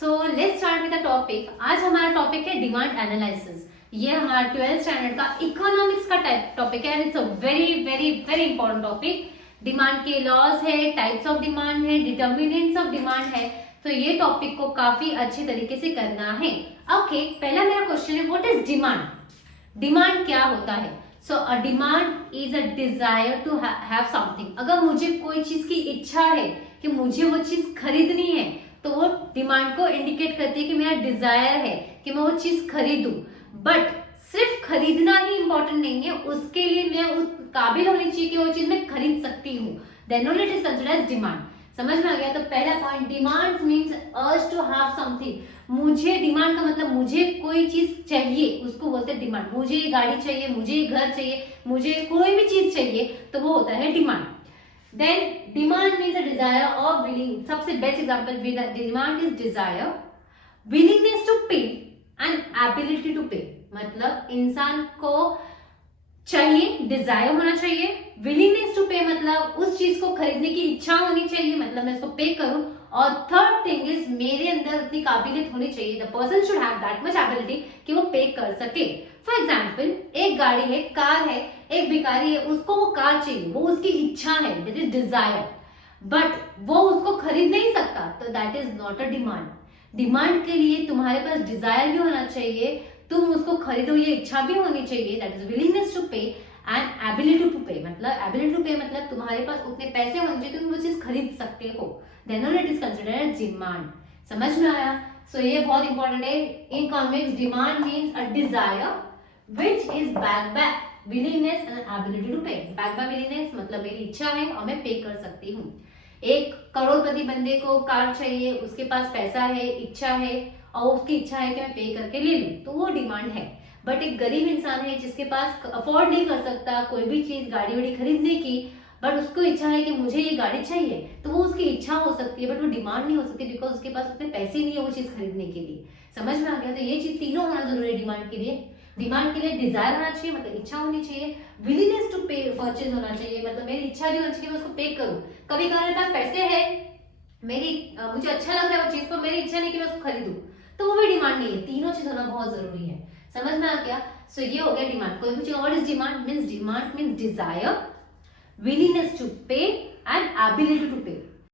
So let's start with the topic. आज हमारा topic है डिमांड एनालिसिस। ये हमारा 12th स्टैंडर्ड का इकोनॉमिक्स का टॉपिक है and it's a very very very important topic. Demand के लॉज है, टाइप्स ऑफ डिमांड है, डिटर्मिनेंट्स ऑफ डिमांड है, तो ये टॉपिक को काफी अच्छे तरीके से करना है। ओके, पहला मेरा क्वेश्चन है व्हाट इज डिमांड। डिमांड क्या होता है? So a demand is a desire to have something. अगर मुझे कोई चीज की इच्छा है कि मुझे वो चीज खरीदनी है तो वो डिमांड को इंडिकेट करती है कि मेरा डिजायर है कि मैं वो चीज खरीदूं। बट सिर्फ खरीदना ही इंपॉर्टेंट नहीं है, उसके लिए मैं उस काबिल होनी चाहिए कि वो चीज मैं खरीद सकती हूँ। Then only it is considered as demand. समझ में आ गया? तो पहला point, demand means urge to have something. मुझे डिमांड का मतलब मुझे कोई चीज चाहिए, उसको बोलते हैं डिमांड। मुझे ये गाड़ी चाहिए, मुझे ये घर चाहिए, मुझे कोई भी चीज चाहिए, तो वो होता है demand. Then demand means a desire or willing. सबसे best example demand is desire, willingness to pay and ability to pay। मतलब इंसान को चाहिए, डिजायर होना चाहिए, willingness to pay मतलब उस चीज को खरीदने की इच्छा होनी चाहिए, मतलब मैं इसको पे करूं। और थर्ड थिंग इज मेरे अंदर उतनी काबिलियत होनी चाहिए, the person should have that much ability कि वो पे कर सके। फॉर एग्जाम्पल, एक गाड़ी है, कार है, एक भिखारी है, उसको वो कार चाहिए, वो उसकी इच्छा है, दैट इज डिजायर, बट वो उसको खरीद नहीं सकता, तो that is not a demand. Demand के लिए तुम्हारे पास डिजायर भी होना चाहिए, तुम उसको खरीदो ये इच्छा भी होनी चाहिए, that is willingness to pay and ability to पे। मतलब एबिलिटी टू पे मतलब तुम्हारे पास उतने पैसे होने चाहिए तुम वो चीज खरीद सकते हो, then only it is considered as demand. समझ में आया? सो ये बहुत इंपॉर्टेंट है। In economics demand means a desire which is backed by willingness and ability to pay। backed by willingness मतलब मेरी इच्छा है और मैं पे कर सकती हूँ। एक करोड़पति बंदे को कार चाहिए, उसके पास पैसा है, इच्छा है, और उसकी इच्छा है कि मैं पे करके ले लूं, तो वो डिमांड है। बट एक गरीब इंसान है जिसके पास अफोर्ड नहीं कर सकता कोई भी चीज, गाड़ी वाड़ी खरीदने की, बट उसको इच्छा है कि मुझे ये गाड़ी चाहिए, तो वो उसकी इच्छा हो सकती है, बट वो डिमांड नहीं हो सकती बिकॉज उसके पास उतने पैसे नहीं है वो चीज खरीदने के लिए। समझ में आ गया? तो ये चीज तीनों होना जरूरी है डिमांड के लिए। डिमांड के लिए डिजायर होना चाहिए, मतलब इच्छा होनी चाहिए, विलिंगनेस टू पे परचेज होना चाहिए, मतलब मेरी इच्छा भी होनी चाहिए मैं उसको पे करूं। कभी कभी मेरे पास पैसे है, मुझे अच्छा लग रहा है वो चीज, पर मेरी इच्छा नहीं कि मैं उसको खरीदूं, तो वो भी डिमांड नहीं है। तीनों चीज होना बहुत जरूरी है। समझ में आ गया? सो ये हो गया डिमांड। कोई पूछेगा what is demand means desire, willingness to pay and ability to पे।